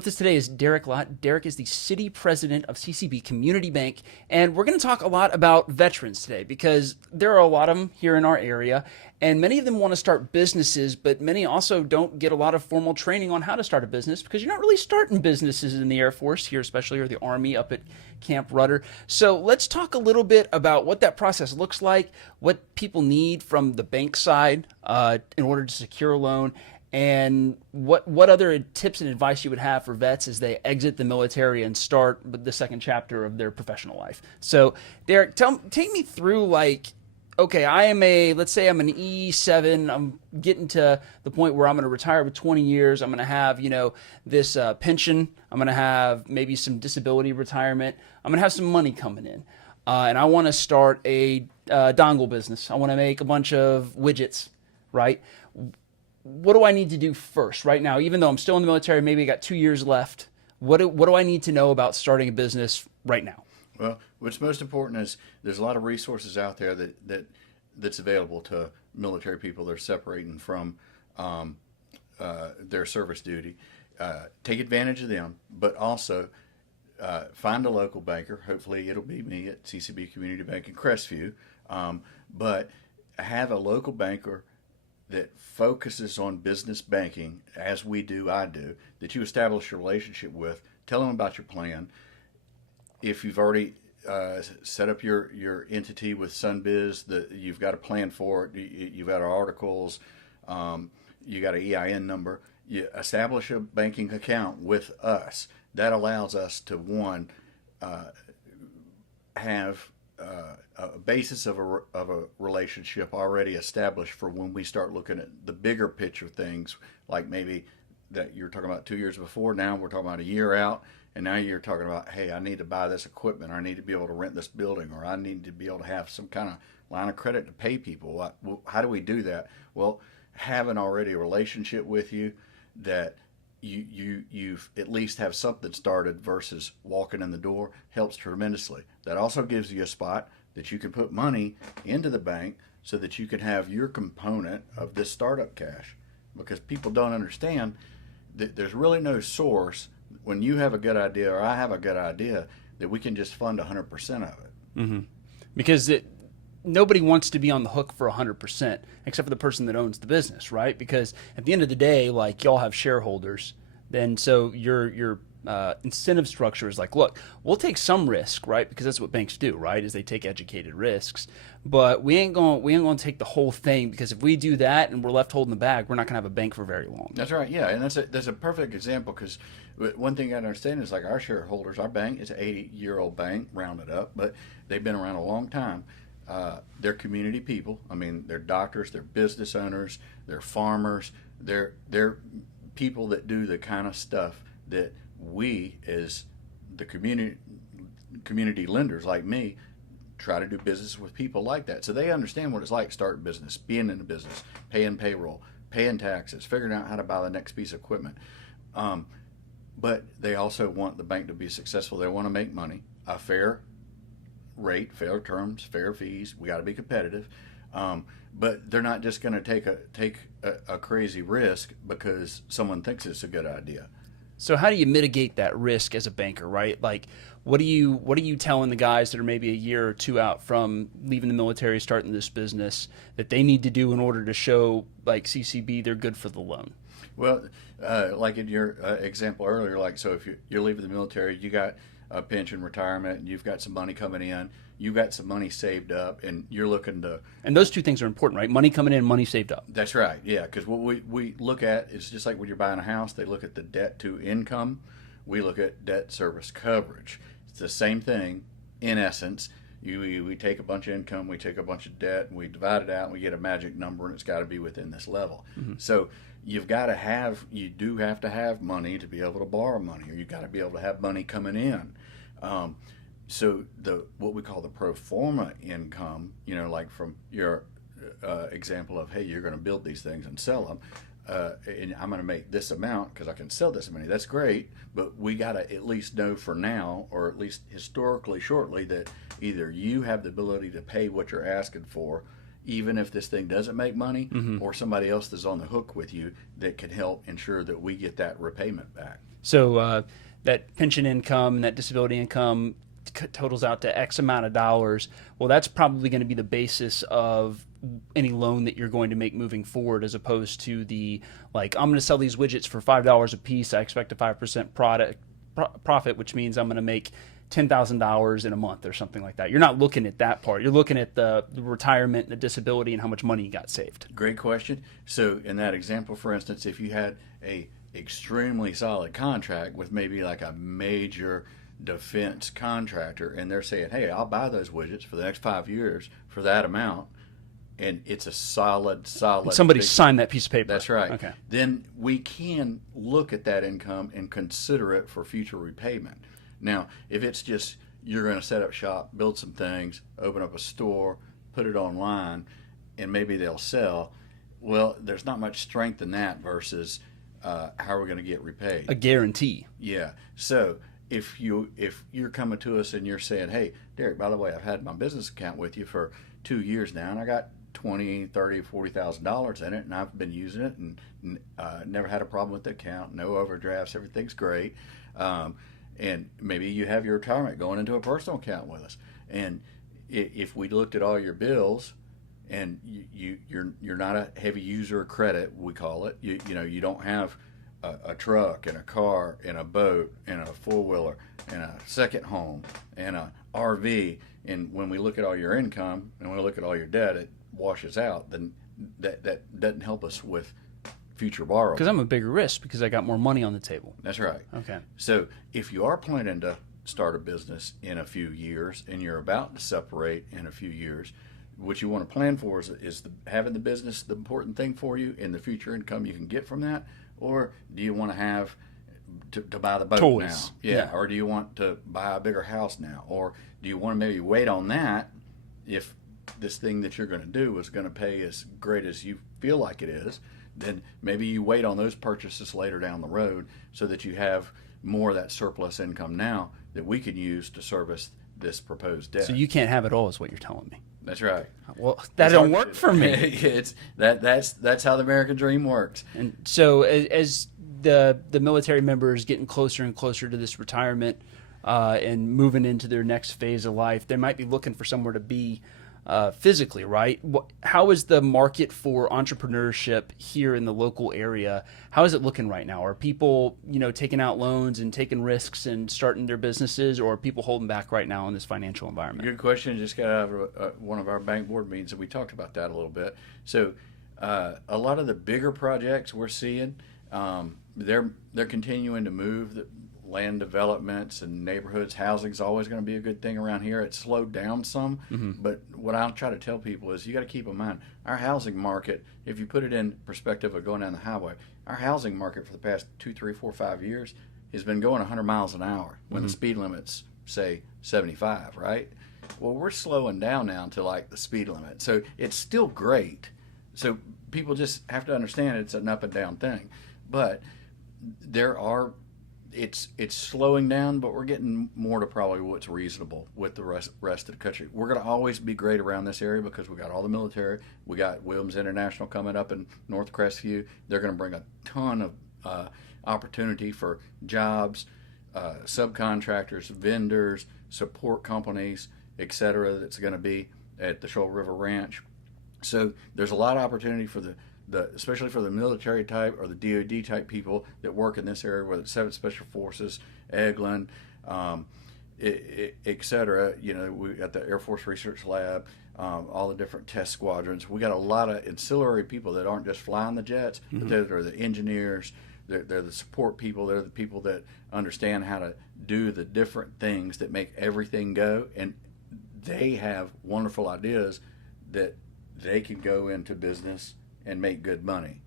With us today is Derek Lott. Derek is the city president of CCB Community Bank, and we're going to talk a lot about veterans today because there are a lot of them here in our area, and many of them want to start businesses, but many also don't get a lot of formal training on how to start a business because you're not really starting businesses in the Air Force here, especially, or the Army up at Camp Rudder. So let's talk a little bit about what that process looks like, what people need from the bank side in order to secure a loan, and what other tips and advice you would have for vets as they exit the military and start the second chapter of their professional life. So, Derek, take me through, like, okay, let's say I'm an E7, I'm getting to the point where I'm going to retire with 20 years, I'm going to have, this pension, I'm going to have maybe some disability retirement, I'm going to have some money coming in, and I want to start a dongle business. I want to make a bunch of widgets, right? What do I need to do first right now? Even though I'm still in the military, maybe I got 2 years left. What do I need to know about starting a business right now? Well, what's most important is there's a lot of resources out there that's available to military people that are separating from their service duty. Take advantage of them, but also find a local banker. Hopefully it'll be me at CCB Community Bank in Crestview. But have a local banker that focuses on business banking, as I do, that you establish a relationship with. Tell them about your plan. If you've already set up your entity with SunBiz, you've got a plan for it, you've got our articles, you got an EIN number, you establish a banking account with us. That allows us to, one, have a basis of a relationship already established for when we start looking at the bigger picture things, like maybe that you're talking about 2 years before. Now we're talking about a year out, and now you're talking about, hey, I need to buy this equipment, or I need to be able to rent this building, or I need to be able to have some kind of line of credit to pay people. How do we do that? Well, having already a relationship with you that you've at least have something started versus walking in the door helps tremendously. That also gives you a spot that you can put money into the bank so that you can have your component of this startup cash, because people don't understand that there's really no source when you have a good idea or I have a good idea that we can just fund 100% of it. Mm-hmm. Because nobody wants to be on the hook for 100%, except for the person that owns the business, right? Because at the end of the day, like, y'all have shareholders, then so your incentive structure is like, look, we'll take some risk, right? Because that's what banks do, right? Is they take educated risks, but we ain't gonna take the whole thing, because if we do that and we're left holding the bag, we're not gonna have a bank for very long. That's right, yeah, and that's a perfect example, because one thing I understand is, like, our shareholders, our bank is an 80-year-old bank, rounded up, but they've been around a long time. They're community people. I mean, they're doctors, they're business owners, they're farmers, they're people that do the kind of stuff that we, as the community lenders like me, try to do business with people like that. So they understand what it's like starting business, being in a business, paying payroll, paying taxes, figuring out how to buy the next piece of equipment. But they also want the bank to be successful. They want to make money, a fair rate, fair terms, fair fees. We got to be competitive. But they're not just going to take a crazy risk because someone thinks it's a good idea. So how do you mitigate that risk as a banker, right? Like, what are you telling the guys that are maybe a year or two out from leaving the military, starting this business, that they need to do in order to show, like, CCB, they're good for the loan? Well, like in your example earlier, like, so if you're leaving the military, you got a pension, retirement, and you've got some money coming in, you've got some money saved up, and you're looking to... And those two things are important, right? Money coming in, money saved up. That's right, yeah, because what we look at is just like when you're buying a house, they look at the debt to income. We look at debt service coverage. It's the same thing, in essence. We take a bunch of income, we take a bunch of debt, and we divide it out, and we get a magic number, and it's got to be within this level. Mm-hmm. So you do have to have money to be able to borrow money, or you've got to be able to have money coming in. So what we call the pro forma income, like from your example of, hey, you're going to build these things and sell them, and I'm going to make this amount because I can sell this many. That's great, but we got to at least know for now, or at least historically shortly, that either you have the ability to pay what you're asking for, even if this thing doesn't make money, mm-hmm. or somebody else is on the hook with you that can help ensure that we get that repayment back. So that pension income and that disability income totals out to X amount of dollars. Well, that's probably going to be the basis of any loan that you're going to make moving forward, as opposed to the, like, I'm going to sell these widgets for $5 a piece. I expect a 5% profit, which means I'm going to make $10,000 in a month or something like that. You're not looking at that part. You're looking at the retirement and the disability and how much money you got saved. Great question. So in that example, for instance, if you had a extremely solid contract with maybe like a major defense contractor, and they're saying, hey, I'll buy those widgets for the next 5 years for that amount, and it's a solid Somebody signed that piece of paper. That's right. Okay. Then we can look at that income and consider it for future repayment. Now, if it's just you're going to set up shop, build some things, open up a store, put it online, and maybe they'll sell, well, there's not much strength in that versus how are we going to get repaid? A guarantee. Yeah. So if you're coming to us and you're saying, hey, Derek, by the way, I've had my business account with you for 2 years now, and I got $20,000, $30,000, $40,000 in it, and I've been using it and never had a problem with the account, no overdrafts, everything's great. And maybe you have your retirement going into a personal account with us. And if we looked at all your bills, and you're not a heavy user of credit, we call it. You don't have a truck and a car and a boat and a four-wheeler and a second home and a RV. And when we look at all your income and we look at all your debt, it washes out. Then that doesn't help us with future borrowing. Because I'm a bigger risk because I got more money on the table. That's right. Okay. So if you are planning to start a business in a few years and you're about to separate in a few years, what you want to plan for is having the business the important thing for you and the future income you can get from that, or do you want to have to buy the boat Toys. now? Yeah. Or do you want to buy a bigger house now? Or do you want to maybe wait on that if this thing that you're going to do is going to pay as great as you feel like it is? Then maybe you wait on those purchases later down the road so that you have more of that surplus income now that we can use to service this proposed debt. So you can't have it all is what you're telling me. That's right. Well, that don't work for me. That's how the American dream works. And so as the military members getting closer and closer to this retirement and moving into their next phase of life, they might be looking for somewhere to be physically, right? How is the market for entrepreneurship here in the local area? How is it looking right now? Are people, taking out loans and taking risks and starting their businesses, or are people holding back right now in this financial environment? Good question. Just got out of one of our bank board meetings, and we talked about that a little bit. So a lot of the bigger projects we're seeing, they're continuing to move. The land developments and neighborhoods, housing is always going to be a good thing around here. It's slowed down some, but what I'll try to tell people is you got to keep in mind our housing market. If you put it in perspective of going down the highway, our housing market for the past 2, 3, 4, 5 years has been going 100 miles an hour when the speed limit's say 75, right? Well, we're slowing down now to like the speed limit, so it's still great. So people just have to understand it's an up and down thing, but it's slowing down, but we're getting more to probably what's reasonable with the rest of the country. We're going to always be great around this area because we got all the military. We got Williams International coming up in North Crestview. They're going to bring a ton of opportunity for jobs, subcontractors, vendors, support companies, etc. That's going to be at the Shoal River Ranch. So there's a lot of opportunity for especially for the military type or the DoD type people that work in this area, whether it's 7th Special Forces, Eglin, et cetera. We got the Air Force Research Lab, all the different test squadrons. We got a lot of ancillary people that aren't just flying the jets, but they're the engineers, they're the support people, they're the people that understand how to do the different things that make everything go, and they have wonderful ideas that they can go into business and make good money.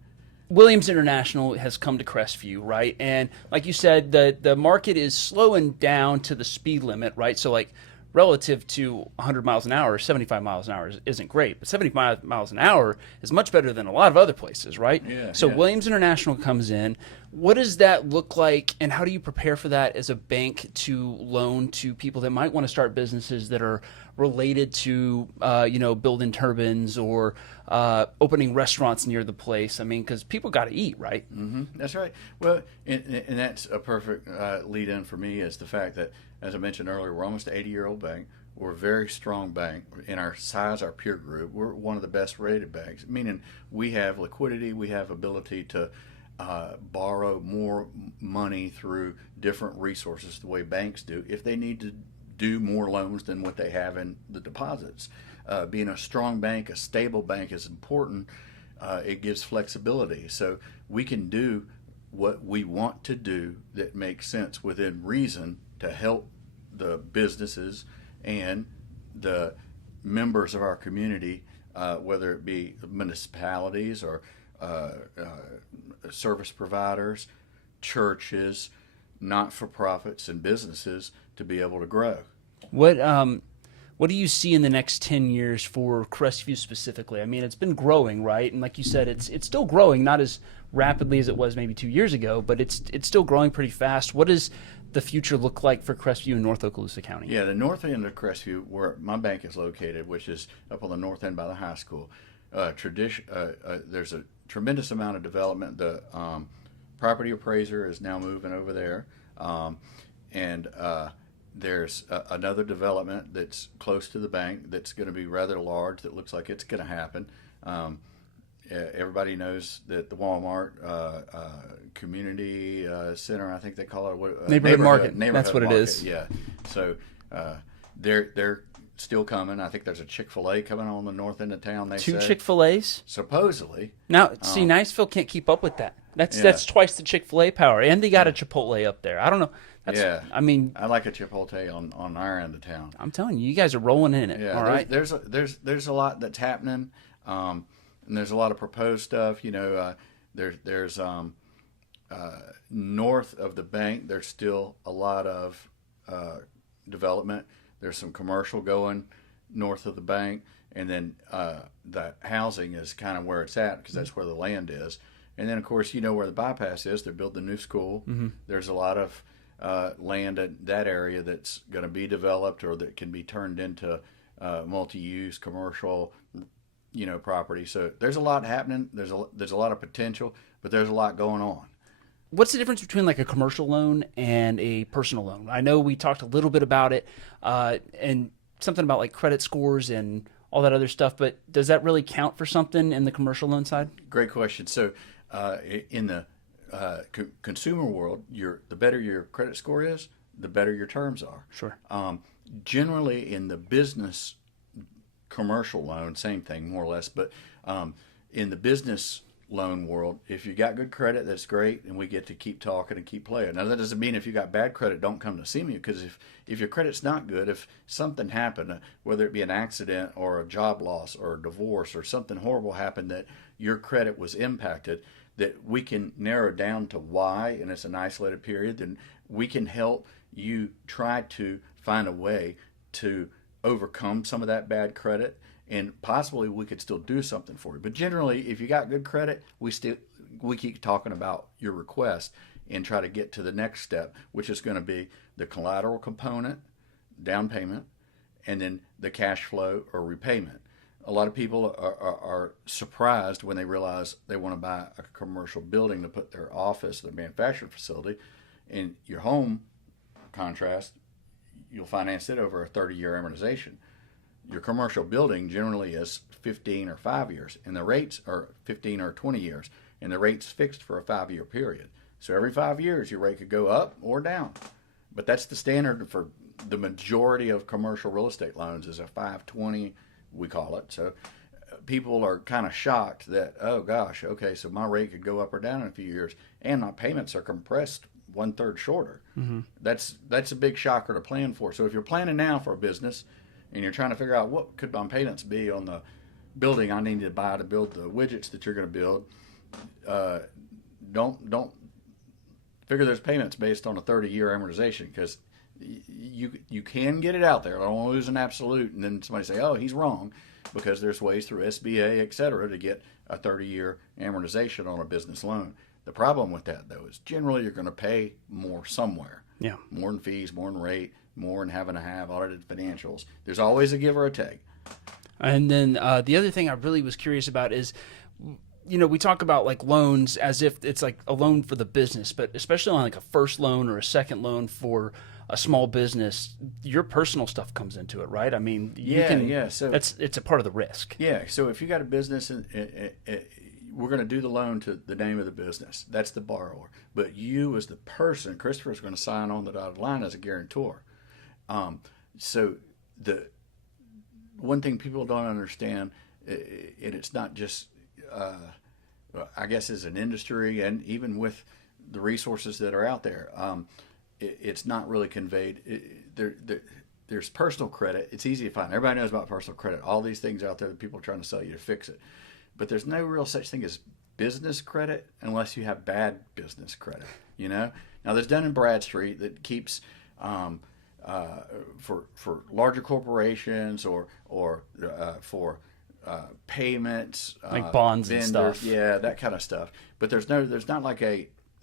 Williams International has come to Crestview, right? And like you said, the market is slowing down to the speed limit, right? So like relative to 100 miles an hour, 75 miles an hour isn't great, but 75 miles an hour is much better than a lot of other places, right? Yeah, so yeah. Williams International comes in. What does that look like, and how do you prepare for that as a bank to loan to people that might want to start businesses that are related to, building turbines or opening restaurants near the place? I mean, because people got to eat, right? That's right. Well, and that's a perfect lead in for me is the fact that, as I mentioned earlier, we're almost an 80-year-old bank. We're a very strong bank in our size, our peer group. We're one of the best rated banks, meaning we have liquidity, we have ability to borrow more money through different resources the way banks do if they need to do more loans than what they have in the deposits. Being a strong bank, a stable bank is important. It gives flexibility. So we can do what we want to do that makes sense within reason to help the businesses and the members of our community, whether it be municipalities or service providers, churches, not-for-profits, and businesses to be able to grow. What do you see in the next 10 years for Crestview specifically? I mean, it's been growing, right? And like you said, it's still growing, not as rapidly as it was maybe 2 years ago, but it's still growing pretty fast. What does the future look like for Crestview in North Okaloosa County? Yeah, the north end of Crestview, where my bank is located, which is up on the north end by the high school, there's a tremendous amount of development. The property appraiser is now moving over there, and there's another development that's close to the bank that's going to be rather large that looks like it's going to happen. Everybody knows that the Walmart community center, I think they call it neighborhood market. Neighborhood That's what market. it is. Yeah. So they're still coming. I think there's a Chick-fil-A coming on the north end of town. They Two say. Chick-fil-A's? Supposedly. Now, see, Niceville can't keep up with that. That's twice the Chick-fil-A power, and they got a Chipotle up there. I don't know. I mean, I like a Chipotle on our end of town. I'm telling you, you guys are rolling in it. Yeah, all right. There's a lot that's happening, and there's a lot of proposed stuff. There's north of the bank. There's still a lot of development. There's some commercial going north of the bank, and then the housing is kind of where it's at because that's where the land is. And then, of course, where the bypass is. They're building a new school. Mm-hmm. There's a lot of land in that area that's going to be developed or that can be turned into multi-use commercial, property. So there's a lot happening. There's a lot of potential, but there's a lot going on. What's the difference between like a commercial loan and a personal loan? I know we talked a little bit about it and something about like credit scores and all that other stuff, but does that really count for something in the commercial loan side? Great question. So in the consumer world, the better your credit score is, the better your terms are. Sure. Generally, in the business commercial loan, same thing more or less, but in the business loan world, if you got good credit, that's great, and we get to keep talking and keep playing. Now, that doesn't mean if you got bad credit, don't come to see me, because if your credit's not good, if something happened, whether it be an accident or a job loss or a divorce or something horrible happened that your credit was impacted, that we can narrow down to why, and it's an isolated period, then we can help you try to find a way to overcome some of that bad credit, and possibly we could still do something for you. But generally, if you got good credit, we keep talking about your request and try to get to the next step, which is going to be the collateral component, down payment, and then the cash flow or repayment. A lot of people are surprised when they realize they want to buy a commercial building to put their office, their manufacturing facility. In your home, contrast, you'll finance it over a 30-year amortization. Your commercial building generally is 15 or 5 years, and the rates are 15 or 20 years, and the rate's fixed for a 5-year period. So every 5 years, your rate could go up or down. But that's the standard for the majority of commercial real estate loans is a 520, we call it. So people are kind of shocked that, oh gosh, okay, so my rate could go up or down in a few years, and my payments are compressed 1/3 shorter. Mm-hmm. That's a big shocker to plan for. So if you're planning now for a business and you're trying to figure out what could my payments be on the building I need to buy to build the widgets that you're going to build, don't figure those payments based on a 30-year amortization, because you can get it out there. I don't want to lose an absolute, and then somebody say, oh, he's wrong, because there's ways through SBA, et cetera, to get a 30-year amortization on a business loan. The problem with that, though, is generally you're going to pay more somewhere. Yeah. More in fees, more in rate, more in having to have audited financials. There's always a give or a take. And then the other thing I really was curious about is, we talk about like loans as if it's like a loan for the business, but especially on like a first loan or a second loan for a small business, your personal stuff comes into it, right? I mean, So it's a part of the risk. Yeah. So if you got a business and we're going to do the loan to the name of the business, that's the borrower. But you as the person, Christopher, is going to sign on the dotted line as a guarantor. So the one thing people don't understand, and it's not just, I guess, as an industry and even with the resources that are out there, it's not really conveyed. There's personal credit. It's easy to find. Everybody knows about personal credit. All these things out there that people are trying to sell you to fix it. But there's no real such thing as business credit unless you have bad business credit. Now there's Dun and Bradstreet that keeps for larger corporations or for payments, like bonds vendors, and stuff. Yeah, that kind of stuff. But there's not an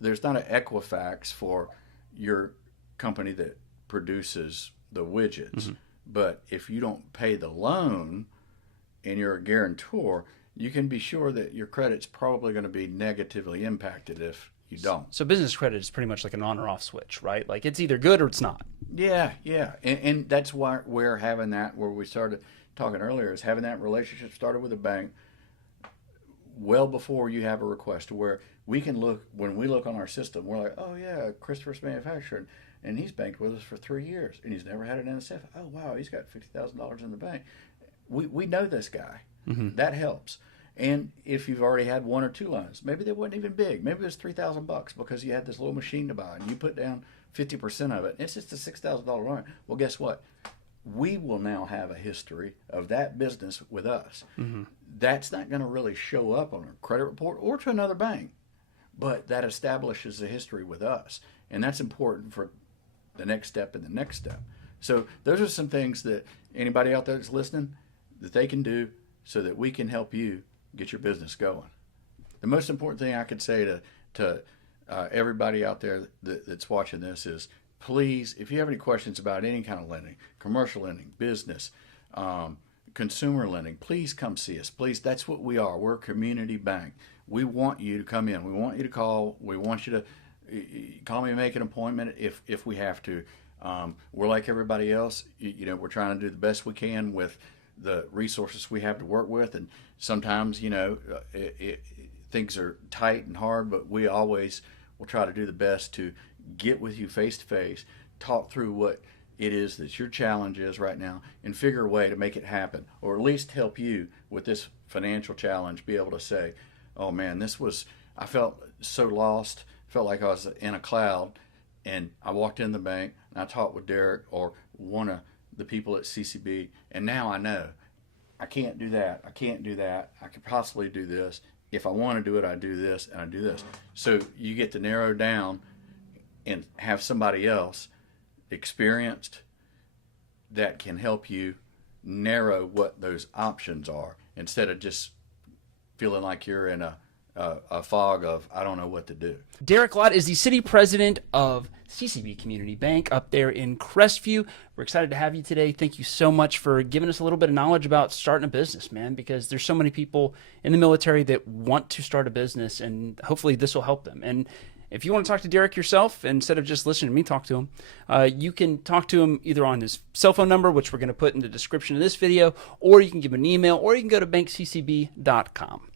Equifax for your company that produces the widgets. Mm-hmm. But if you don't pay the loan and you're a guarantor, you can be sure that your credit's probably going to be negatively impacted if you don't. So business credit is pretty much like an on or off switch, right? Like it's either good or it's not. Yeah. And that's why we're having that, where we started talking earlier, is having that relationship started with a bank well before you have a request, to where we can look, when we look on our system, we're like, oh yeah, Christopher's manufacturing, and he's banked with us for 3 years and he's never had an NSF. Oh wow, he's got $50,000 in the bank. We know this guy. Mm-hmm. That helps. And if you've already had one or two loans, maybe they weren't even big. Maybe it was $3,000 because you had this little machine to buy and you put down 50% of it. It's just a $6,000 loan. Well, guess what? We will now have a history of that business with us. Mm-hmm. That's not going to really show up on a credit report or to another bank, but that establishes a history with us. And that's important for the next step and the next step. So those are some things that anybody out there that's listening, that they can do so that we can help you get your business going. The most important thing I could say to everybody out there that's watching this is, please, if you have any questions about any kind of lending, commercial lending, business, consumer lending, please come see us. Please, that's what we are. We're a community bank. We want you to come in. We want you to call. We want you to call me and make an appointment if we have to. We're like everybody else. We're trying to do the best we can with the resources we have to work with, and sometimes things are tight and hard, but we always will try to do the best to get with you face to face, talk through what it is that your challenge is right now, and figure a way to make it happen, or at least help you with this financial challenge. Be able to say, oh man, I felt so lost, felt like I was in a cloud, and I walked in the bank and I talked with Derek or one of the people at CCB, and now I know I can't do that. I can't do that. I could possibly do this. If I want to do it, I do this and I do this. So you get to narrow down and have somebody else experienced that can help you narrow what those options are, instead of just feeling like you're in a fog of, I don't know what to do. Derek Lott is the city president of CCB Community Bank up there in Crestview. We're excited to have you today. Thank you so much for giving us a little bit of knowledge about starting a business, man, because there's so many people in the military that want to start a business, and hopefully this will help them. And if you want to talk to Derek yourself, instead of just listening to me talk to him, you can talk to him either on his cell phone number, which we're going to put in the description of this video, or you can give him an email, or you can go to bankccb.com.